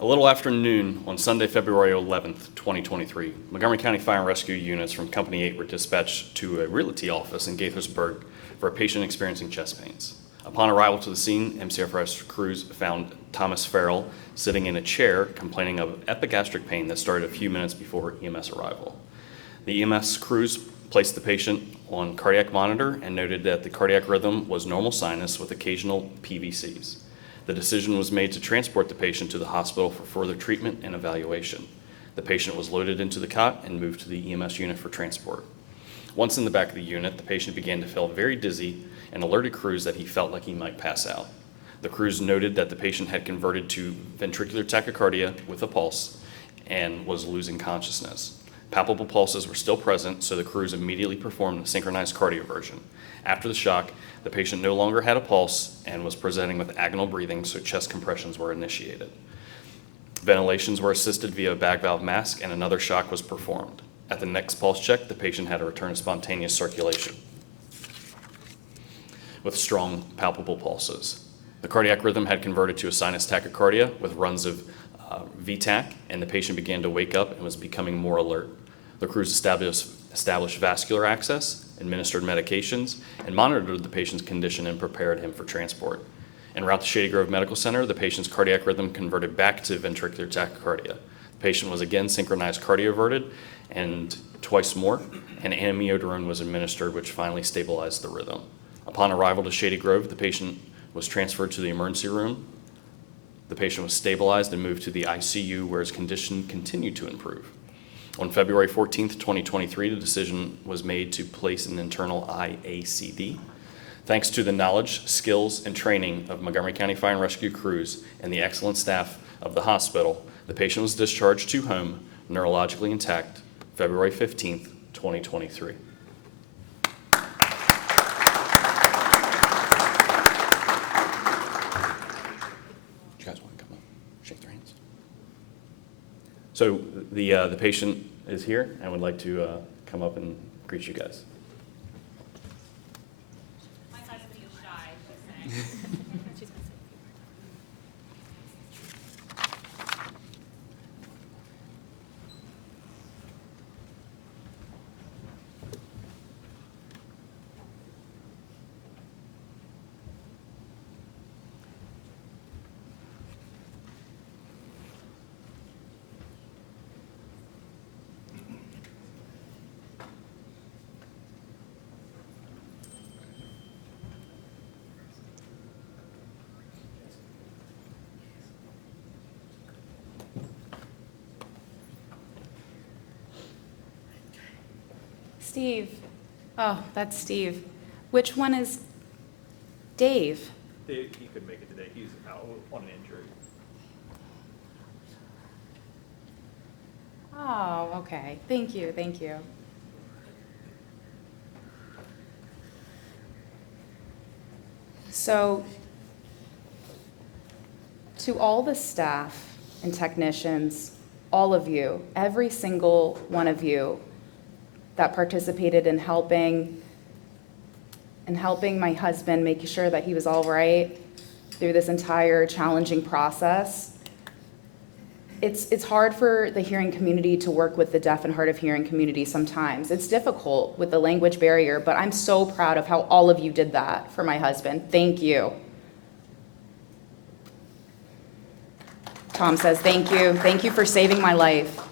A little after noon on Sunday, February 11th, 2023, Montgomery County Fire and Rescue units from Company 8 were dispatched to a realty office in Gaithersburg for a patient experiencing chest pains. Upon arrival to the scene, MCFS crews found Thomas Farrell sitting in a chair complaining of epigastric pain that started a few minutes before EMS arrival. The EMS crews placed the patient on cardiac monitor and noted that the cardiac rhythm was normal sinus with occasional PVCs. The decision was made to transport the patient to the hospital for further treatment and evaluation. The patient was loaded into the cot and moved to the EMS unit for transport. Once in the back of the unit, the patient began to feel very dizzy and alerted crews that he felt like he might pass out. The crews noted that the patient had converted to ventricular tachycardia with a pulse and was losing consciousness. Palpable pulses were still present, so the crews immediately performed a synchronized cardioversion. After the shock, the patient no longer had a pulse and was presenting with agonal breathing, so chest compressions were initiated. Ventilations were assisted via a bag valve mask, and another shock was performed. At the next pulse check, the patient had a return of spontaneous circulation with strong, palpable pulses. The cardiac rhythm had converted to a sinus tachycardia with runs of VTAC, and the patient began to wake up and was becoming more alert. The crews established vascular access, administered medications, and monitored the patient's condition and prepared him for transport. En route to Shady Grove Medical Center, the patient's cardiac rhythm converted back to ventricular tachycardia. The patient was again synchronized cardioverted and twice more, and amiodarone was administered, which finally stabilized the rhythm. Upon arrival to Shady Grove, the patient was transferred to the emergency room. The patient was stabilized and moved to the ICU, where his condition continued to improve. On February 14th, 2023, the decision was made to place an internal IACD. Thanks to the knowledge, skills, and training of Montgomery County Fire and Rescue crews and the excellent staff of the hospital, the patient was discharged to home, neurologically intact, February 15th, 2023. So the patient is here and would like to come up and greet you guys. My husband is shy, just saying. Steve. Oh, that's Steve. Which one is Dave? He couldn't make it today. He's out on an injury. Oh, okay. Thank you, thank you. So, to all the staff and technicians, all of you, every single one of you that participated in helping my husband, making sure that he was all right through this entire challenging process. It's hard for the hearing community to work with the deaf and hard of hearing community sometimes. It's difficult with the language barrier, but I'm so proud of how all of you did that for my husband. Thank you. Tom says, thank you. Thank you for saving my life.